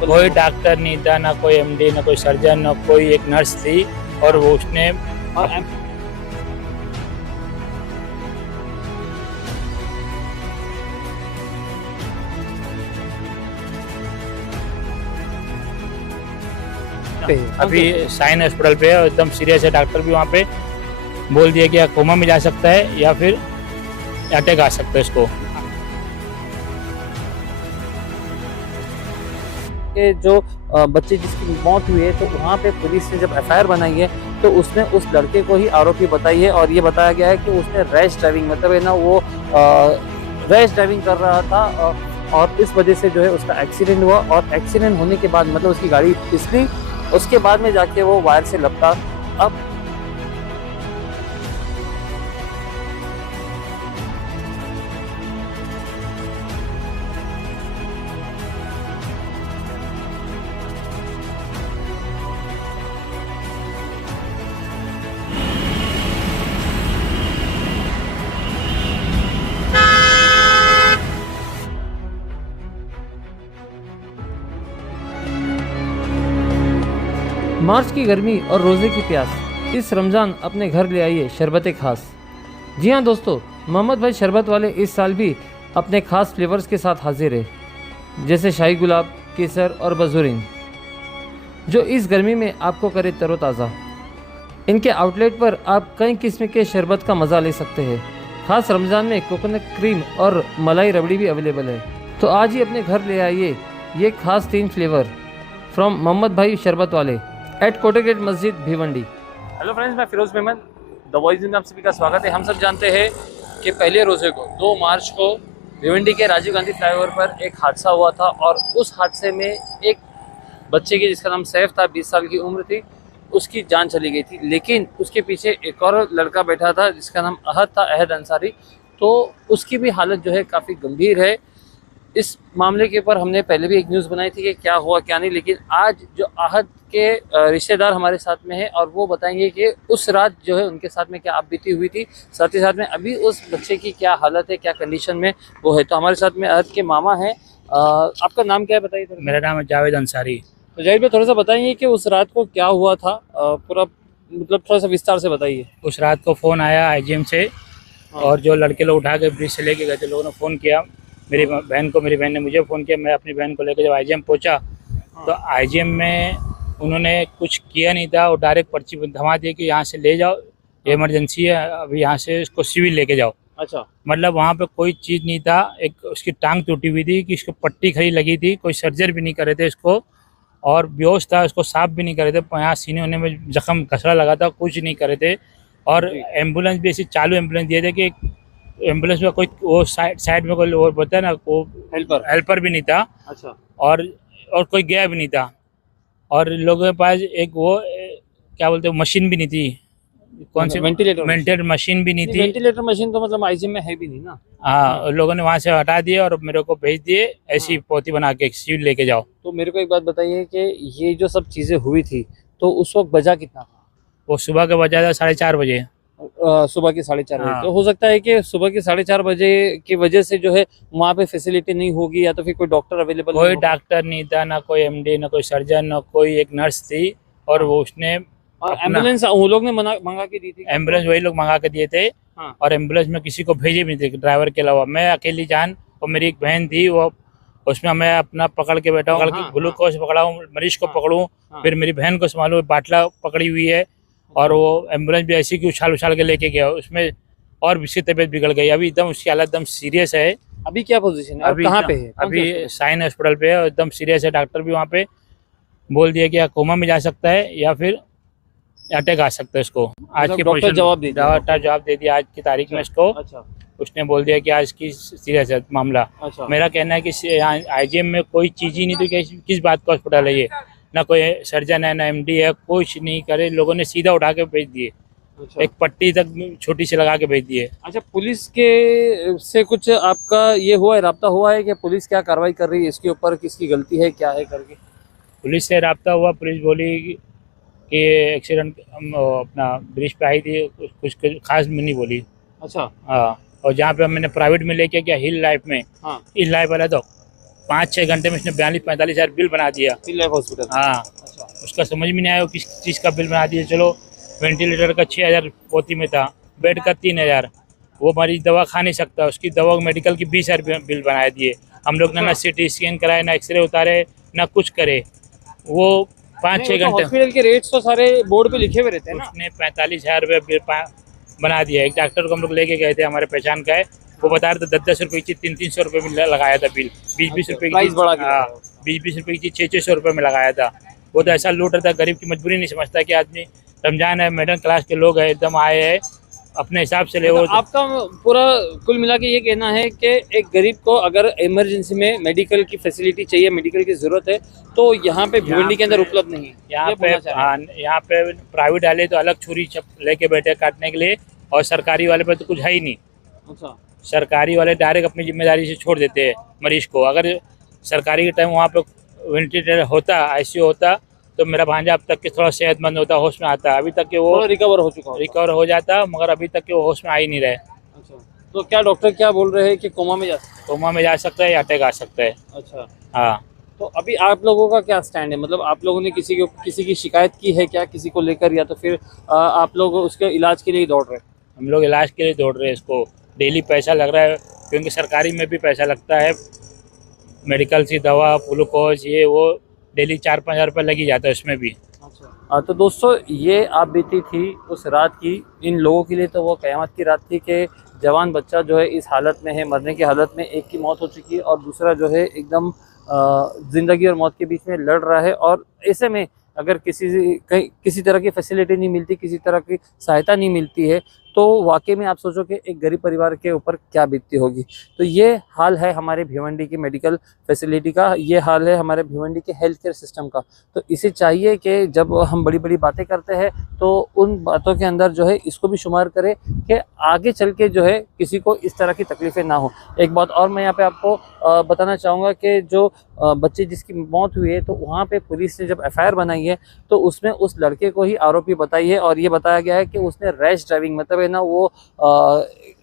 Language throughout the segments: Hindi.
कोई डॉक्टर नहीं था, ना कोई एमडी, ना कोई सर्जन, ना कोई एक नर्स थी। और वो उसने और अभी साइन हॉस्पिटल पे है, एकदम सीरियस है। डॉक्टर भी वहाँ पे बोल दिया कि कोमा में जा सकता है या फिर अटैक आ सकता है इसको। के जो बच्चे जिसकी मौत हुई है, तो वहाँ पे पुलिस ने जब एफआईआर बनाई है तो उसने उस लड़के को ही आरोपी बताई है। और ये बताया गया है कि उसने रैश ड्राइविंग, मतलब है ना, वो रैश ड्राइविंग कर रहा था और इस वजह से जो है उसका एक्सीडेंट हुआ। और एक्सीडेंट होने के बाद मतलब उसकी गाड़ी फिसली, उसके बाद में जाके वो वायर से लपटा। अब मार्च की गर्मी और रोज़े की प्यास, इस रमज़ान अपने घर ले आइए शरबत खास। जी हाँ दोस्तों, मोहम्मद भाई शरबत वाले इस साल भी अपने खास फ्लेवर्स के साथ हाजिर है, जैसे शाही गुलाब, केसर और बजूरिन, जो इस गर्मी में आपको करे तरोताज़ा। इनके आउटलेट पर आप कई किस्म के शरबत का मज़ा ले सकते हैं। खास रमज़ान में कोकोनट क्रीम और मलाई रबड़ी भी अवेलेबल है। तो आज ही अपने घर ले आइए ये खास 3 फ्लेवर फ्रॉम मोहम्मद भाई शरबत वाले एट कोटेगेट मस्जिद भिवंडी। हेलो फ्रेंड्स, मैं फिरोज मेमन, द वॉइस में आप सभी का स्वागत है। हम सब जानते हैं कि पहले रोज़े को 2 मार्च को भिवंडी के राजीव गांधी फ्लाईओवर पर एक हादसा हुआ था और उस हादसे में एक बच्चे की, जिसका नाम सैफ था, 20 साल की उम्र थी, उसकी जान चली गई थी। लेकिन उसके पीछे एक और लड़का बैठा था जिसका नाम अहद था, अहद अंसारी। तो उसकी भी हालत जो है काफ़ी गंभीर है। इस मामले के ऊपर हमने पहले भी एक न्यूज़ बनाई थी कि क्या हुआ क्या नहीं, लेकिन आज जो अहद के रिश्तेदार हमारे साथ में हैं और वो बताएंगे कि उस रात जो है उनके साथ में क्या आप बीती हुई थी, साथ ही साथ में अभी उस बच्चे की क्या हालत है, क्या कंडीशन में वो है। तो हमारे साथ में अहद के मामा हैं। आपका नाम क्या है बताइए थोड़ा। मेरा नाम है जावेद अंसारी। तो जाहिर भाई थोड़ा सा बताएंगे कि उस रात को क्या हुआ था, पूरा मतलब थोड़ा सा विस्तार से बताइए। उस रात को फ़ोन आया आईजीएम से, और जो लड़के लोग उठा के ब्रिज से लेके गए थे, लोगों ने फ़ोन किया मेरी बहन को, मेरी बहन ने मुझे फ़ोन किया। मैं अपनी बहन को लेकर जब आईजीएम पहुंचा तो आईजीएम में उन्होंने कुछ किया नहीं था और डायरेक्ट पर्ची थमा दी कि यहाँ से ले जाओ, इमरजेंसी है, अभी यहाँ से इसको सिविल लेके जाओ। अच्छा, मतलब वहाँ पे कोई चीज़ नहीं था। एक उसकी टांग टूटी हुई थी कि इसको पट्टी खड़ी लगी थी, कोई सर्जरी भी नहीं करे थे इसको, और बेहोश था, उसको साफ भी नहीं करे थे, यहाँ सीने होने में जख्म घसड़ा लगा था, कुछ नहीं करे थे। और एम्बुलेंस भी ऐसी चालू एम्बुलेंस दिए थे कि एम्बुलेंस में कोई वो साइड में कोई वो बोलता है ना, वो हेल्पर भी नहीं था। अच्छा, और कोई गया भी नहीं था। और लोगों के पास एक वो क्या बोलते हैं मशीन भी नहीं थी, कौन सी वेंटिलेटर मशीन भी नहीं थी। वेंटिलेटर मशीन तो मतलब आईजीएम में है भी नहीं ना। हाँ, लोगों ने वहाँ से हटा दिए और मेरे को भेज दिए ऐसी पोती बना के, सिविल लेके जाओ। तो मेरे को एक बात बताइए कि ये जो सब चीज़ें हुई थी तो उस वक्त बजा कितना था? वो सुबह के बजा था 4:30 बजे। सुबह के 4:30 बजे। हाँ। तो हो सकता है कि सुबह के 4:30 बजे की वजह से जो है वहाँ पे फैसिलिटी नहीं होगी, या तो फिर कोई डॉक्टर अवेलेबल कोई डॉक्टर नहीं था, ना कोई एमडी, ना कोई सर्जन, ना कोई एक नर्स थी। और वो उसने एम्बुलेंस वो लोग ने मंगा के दी थी। एम्बुलेंस वही लोग मंगा के दिए थे। हाँ। और एम्बुलेंस में किसी को भेजे भी नहीं थे ड्राइवर के अलावा। मैं अकेली जान और मेरी एक बहन थी, वो उसमें मैं अपना पकड़ के बैठा हूँ, ग्लूकोज पकड़ाऊँ, मरीज को पकड़ूँ, फिर मेरी बहन को संभालूँ, बाटला पकड़ी हुई है। और वो एम्बुलेंस भी ऐसी कि उछाल उछाल के लेके गया उसमें, और उसकी तबीयत बिगड़ गई। अभी एकदम उसकी हालत एकदम सीरियस है। अभी क्या पोजीशन है, अभी कहाँ पे है? अभी साइन हॉस्पिटल पे है, एकदम सीरियस है। डॉक्टर भी वहाँ पे बोल दिया कि कोमा में जा सकता है या फिर अटैक आ सकता है इसको। आज की डॉक्टर जवाब दे दिया, डॉक्टर जवाब दे दिया आज की तारीख में इसको। अच्छा, उसने बोल दिया कि आज की सीरियस है मामला। अच्छा। मेरा कहना है कि यहाँ आईजीएम में कोई चीज़ ही नहीं थी कि किस बात का हॉस्पिटल है ये, ना कोई सर्जन है, ना एमडी है, कुछ नहीं करे। लोगों ने सीधा उठा के भेज दिए, अच्छा। एक पट्टी तक छोटी सी लगा के भेज दिए। अच्छा, पुलिस के से कुछ आपका ये हुआ है, राब्ता हुआ है कि पुलिस क्या कार्रवाई कर रही है इसके ऊपर, किसकी गलती है क्या है करके? पुलिस से रब्ता हुआ, पुलिस बोली कि एक्सीडेंट अपना ब्रिज पे आई थी, कुछ खास में नहीं बोली। अच्छा, हाँ। और जहाँ पे मैंने प्राइवेट में लेके गया हिल लाइफ में, हाँ, हिल लाइफ वाला तो 5-6 घंटे में इसने 42-45 हज़ार बिल बना दिया। Life hospital. हाँ, अच्छा। उसका समझ में नहीं आया वो किस चीज़ का बिल बना दिया। चलो वेंटिलेटर का 6,000 पोती में था, बेड का 3,000, वो मरीज दवा खा नहीं सकता, उसकी दवा मेडिकल की 20,000 बिल बना दिए। हम लोग ने ना सीटी स्कैन कराए, ना एक्सरे उतारे, ना कुछ करे। वो 5-6 घंटे हॉस्पिटल के रेट्स तो सारे बोर्ड पे लिखे हुए रहते हैं ना। उसने 45,000 रुपये बिल बना दिया। एक डॉक्टर को हम लोग लेके गए थे, हमारे पहचान का है, वो बता रहे थे 10-10 रुपये की चीज़ 300-300 रुपये में लगाया था बिल। 20-20 रुपये की प्राइस चीज़, बढ़ा के हाँ, 20-20 रुपये की चीज़ 600 रुपये में लगाया था। वो तो ऐसा लूट रहा था, गरीब की मजबूरी नहीं समझता कि आदमी रमजान है, मिडिल क्लास के लोग हैं, एकदम आए हैं अपने हिसाब से ले। वो मतलब आपका पूरा कुल मिला के ये कहना है कि एक गरीब को अगर इमरजेंसी में मेडिकल की फैसिलिटी चाहिए, मेडिकल की जरूरत है, तो यहाँ पे भिवंडी के अंदर उपलब्ध नहीं है। यहाँ ये पे, बोलना चाह रहे हैं। हाँ, यहाँ पे प्राइवेट वाले तो अलग छुरी लेके बैठे काटने के लिए, और सरकारी वाले पे तो कुछ है ही नहीं। अच्छा। सरकारी वाले डायरेक्ट अपनी जिम्मेदारी से छोड़ देते हैं मरीज को। अगर सरकारी के टाइम वहाँ पे वेंटिलेटर होता, आईसीयू होता, तो मेरा भांजा अब तक के थोड़ा सेहतमंद होता, होश में आता। अभी तक के वो थोड़ा रिकवर हो चुका होगा। रिकवर हो जाता, मगर अभी तक के वो होश में आ ही नहीं रहे। अच्छा। तो क्या डॉक्टर क्या बोल रहे हैं कि कोमा में जा सकते हैं? कोमा में जा सकता है या अटैक आ सकता है। अच्छा। हाँ, तो अभी आप लोगों का क्या स्टैंड है? मतलब आप लोगों ने किसी की शिकायत की है क्या, किसी को लेकर, या तो फिर आप लोग उसके इलाज के लिए ही दौड़ रहे हैं? हम लोग इलाज के लिए दौड़ रहे हैं। इसको डेली पैसा लग रहा है, क्योंकि सरकारी में भी पैसा लगता है। मेडिकल की दवा, ग्लूकोज, ये वो डेली 4-5 हज़ार रुपये लग ही जाता है उसमें भी। तो दोस्तों, ये आप बीती थी उस रात की। इन लोगों के लिए तो वो क़यामत की रात थी कि जवान बच्चा जो है इस हालत में है, मरने की हालत में। एक की मौत हो चुकी है और दूसरा जो है एकदम ज़िंदगी और मौत के बीच में लड़ रहा है। और ऐसे में अगर किसी तरह की फैसिलिटी नहीं मिलती, किसी तरह की सहायता नहीं मिलती है, तो वाकई में आप सोचो कि एक गरीब परिवार के ऊपर क्या बीतती होगी। तो ये हाल है हमारे भिवंडी की मेडिकल फैसिलिटी का, ये हाल है हमारे भिवंडी के हेल्थ केयर सिस्टम का। तो इसे चाहिए कि जब हम बड़ी बड़ी बातें करते हैं तो उन बातों के अंदर जो है इसको भी शुमार करें कि आगे चल के जो है किसी को इस तरह की तकलीफ़ें ना हो। एक बात और मैं यहाँ पे आपको बताना चाहूँगा कि जो बच्चे जिसकी मौत हुई है, तो वहाँ पे पुलिस ने जब एफआईआर बनाई है तो उसमें उस लड़के को ही आरोपी बताई है। और ये बताया गया है कि उसने रैश ड्राइविंग, मतलब है ना, वो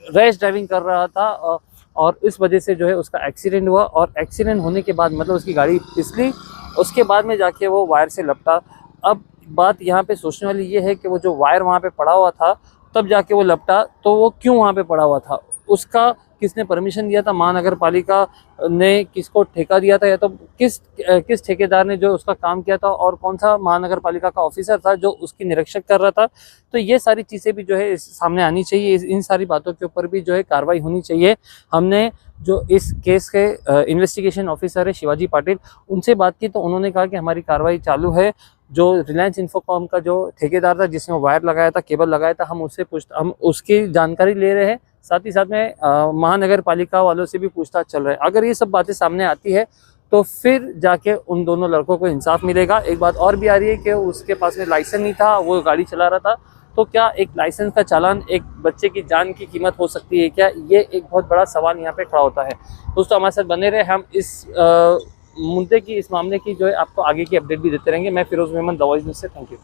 रैश ड्राइविंग कर रहा था और इस वजह से जो है उसका एक्सीडेंट हुआ। और एक्सीडेंट होने के बाद मतलब उसकी गाड़ी फिसली, उसके बाद में जाके वो वायर से लपटा। अब बात यहाँ पे सोचने वाली ये है कि वो जो वायर वहाँ पे पड़ा हुआ था तब जाके वो लपटा, तो वो क्यों वहाँ पे पड़ा हुआ था, उसका किसने परमिशन दिया था, महानगर पालिका ने किसको ठेका दिया था, या तो किस ठेकेदार ने जो उसका काम किया था, और कौन सा महानगर पालिका का ऑफिसर था जो उसकी निरीक्षक कर रहा था। तो ये सारी चीज़ें भी जो है सामने आनी चाहिए। इन सारी बातों के ऊपर भी जो है कार्रवाई होनी चाहिए। हमने जो इस केस के इन्वेस्टिगेशन ऑफिसर है शिवाजी पाटिल, उनसे बात की तो उन्होंने कहा कि हमारी कार्रवाई चालू है। जो रिलायंस इन्फोकॉम का जो ठेकेदार था जिसने वायर लगाया था, केबल लगाया था, हम उसकी जानकारी ले रहे हैं। साथ ही साथ में महानगर पालिका वालों से भी पूछताछ चल रहा है। अगर ये सब बातें सामने आती है तो फिर जाके उन दोनों लड़कों को इंसाफ मिलेगा। एक बात और भी आ रही है कि उसके पास में लाइसेंस नहीं था, वो गाड़ी चला रहा था। तो क्या एक लाइसेंस का चालान एक बच्चे की जान की कीमत हो सकती है क्या? ये एक बहुत बड़ा सवाल यहाँ पे खड़ा होता है। दोस्तों, हमारे साथ बने रहे। हम इस मुद्दे की, इस मामले की जो है आपको आगे की अपडेट भी देते रहेंगे। मैं Feroz Memon, the Voice News से। Thank you.